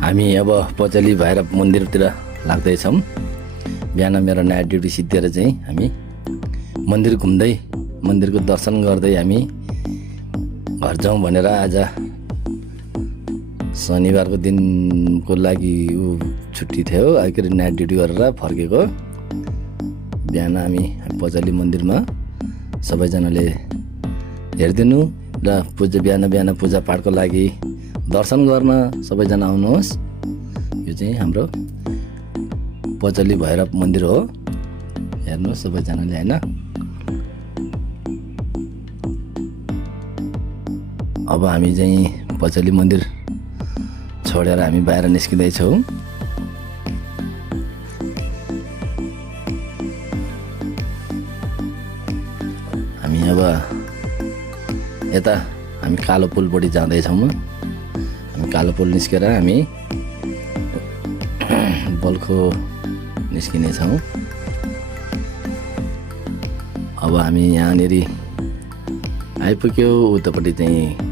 हामी अब पचली भएर मन्दिरतिर लाग्दैछौँ। बिहान मेरो नाइट ड्युटी सिद्धिएर चाहिँ हामी मन्दिर घुम्दै मन्दिरको दर्शन गर्दै हामी घर जाउँ भनेर आज शनिबारको दिनको लागि छुट्टी थियो, के अरे नाइट ड्युटी गरेर फर्केको। बिहान हामी पचली मन्दिरमा सबैजनाले हेरिदिनु र बिहान पूजापाठको लागि दर्शन गर्न सबैजना आउनुहोस्। यो चाहिँ हाम्रो पचली भैरव मन्दिर हो, हेर्नुहोस् सबैजनाले होइन। अब हामी चाहिँ पचली मन्दिर छोडेर हामी बाहिर निस्किँदैछौँ। हामी अब यता हामी कालो पुलपट्टि जाँदैछौँ। हामी कालो पुल निस्केर हामी बल्खो निस्किनेछौँ। अब हामी यहाँनिर आइपुग्यो। उतापट्टि चाहिँ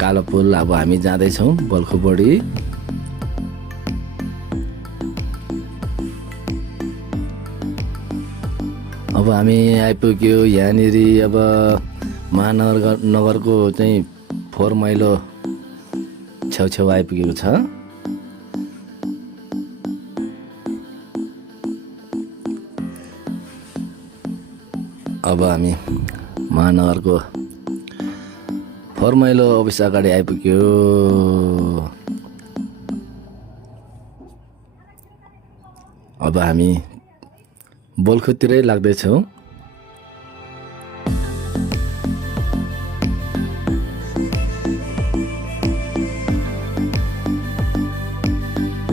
कालो पुल। अब हामी जाँदैछौँ बल्खोपट्टि। अब हामी आइपुग्यो यहाँनिर। अब महानगरको चाहिँ 4 माइलो छेउछेउ आइपुगेको छ। अब हामी महानगरको 4 माइलो अफिस अगाडि आइपुग्यो। अब हामी बल्खोतिरै लाग्दैछौँ।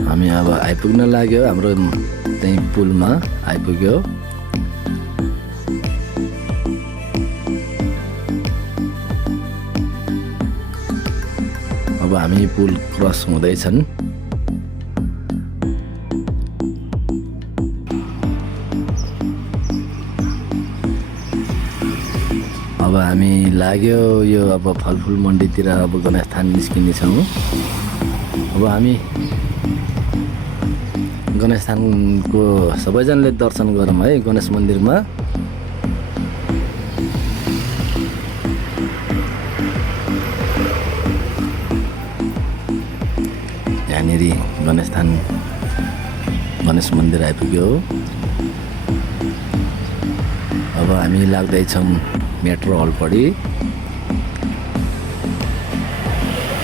हामी अब आइपुग्न लाग्यो, हाम्रो त्यही पुलमा आइपुग्यो। अब हामी पुल क्रस हुँदैछन्। अब हामी लाग्यो यो अब फलफुल मन्डीतिर। अब गणेश थान निस्किने छौँ। अब हामी गणेश थानको सबैजनाले दर्शन गरौँ है गणेश मन्दिरमा। यहाँनिर गणेश थान गणेश मन्दिर आइपुग्यो। अब हामी लाग्दैछौँ मेट्रो हलपट्टि।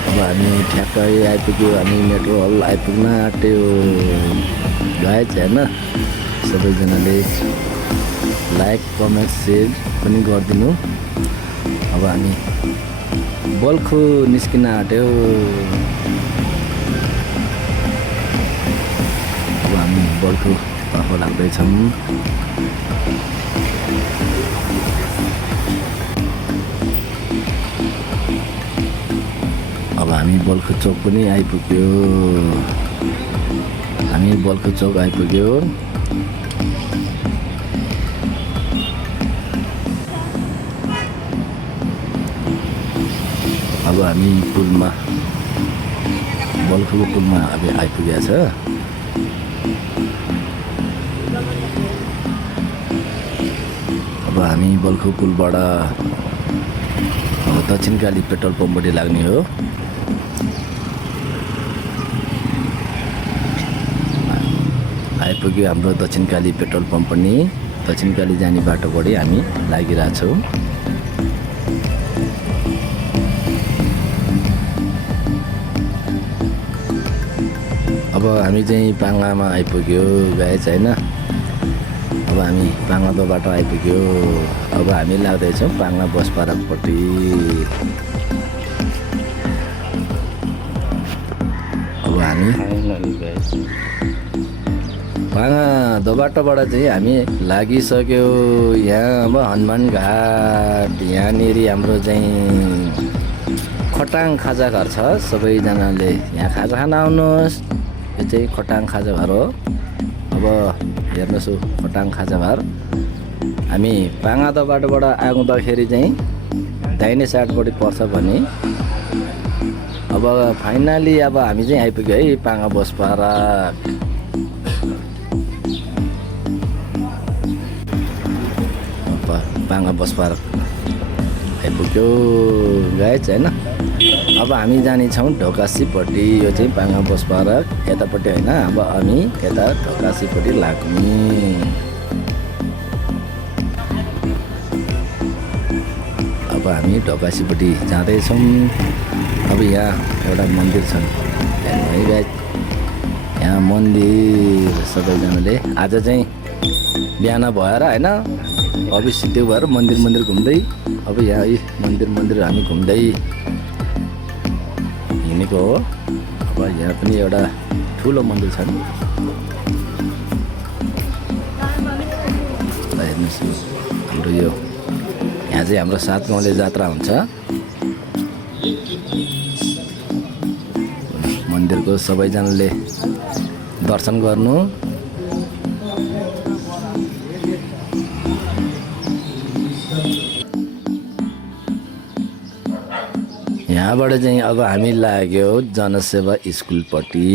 अब हामी ठ्याक्कै आइपुग्यो। हामी मेट्रो हल आइपुग्न आँट्यो गाइज होइन। सबैजनाले लाइक कमेन्ट सेयर पनि गरिदिनु। अब हामी बल्खो निस्किन आँट्यो। अब हामी बल्खो तर्फ लाग्दैछौँ। अब हामी बल्खो चौक पनि आइपुग्यो। हामी बल्खो चौक आइपुग्यो। अब हामी पुलमा बल्खोको पुलमा अब आइपुगेको छ। अब हामी बल्खो पुलबाट अब दक्षिणकाली पेट्रोल पम्पपट्टि लाग्ने हो। आइपुग्यो हाम्रो दक्षिणकाली पेट्रोल पम्प पनि। दक्षिणकाली जाने बाटोपट्टि हामी लागिरहेछौँ। अब हामी चाहिँ पाङ्लामा आइपुग्यो गाइज होइन। अब हामी पाङ्लाको बाटो आइपुग्यो। अब हामी लाग्दैछौँ पाङ्ला बस पार्कपट्टि। अब हामी पाङ्ला दो बाटोबाट चाहिँ हामी लागिसक्यो। यहाँ अब हनुमान घाट यहाँनिर हाम्रो चाहिँ खटाङ खाजा घर छ। सबैजनाले यहाँ खाजा खान आउनुहोस्। यो चाहिँ खटाङ खाजा घर हो। अब हेर्नुहोस् खटाङ खाजा घर। हामी पाङ्ला बाटोबाट आउँदाखेरि चाहिँ दाहिने साइडपट्टि पर्छ भने अब फाइनली अब हामी चाहिँ आइपुग्यो है पाङा बस पार्क। पाङा बस पार्क आइपुग्यो गाइज होइन। अब हामी जानेछौँ ढोकासीपट्टि। यो चाहिँ पाङा बस पार्क यतापट्टि होइन, अब हामी यता ढोकासीपट्टि लाग्ने। अब हामी ढोकासीपट्टि जाँदैछौँ। अब यहाँ एउटा मन्दिर छन् है गाइज, यहाँ मन्दिर सबैजनाले आज चाहिँ बिहान भएर होइन अफिस त्यो भएर मन्दिर घुम्दै, अब यहाँ मन्दिर हामी घुम्दै हिँडेको हो। अब यहाँ पनि एउटा ठुलो मन्दिर छ। हेर्नुहोस् हाम्रो यो यहाँ चाहिँ हाम्रो 7 गाउँले जात्रा हुन्छ। मन्दिरको सबैजनाले दर्शन गर्नु। यहाँबाट चाहिँ अब हामी लाग्यो जनसेवा स्कुलपट्टि।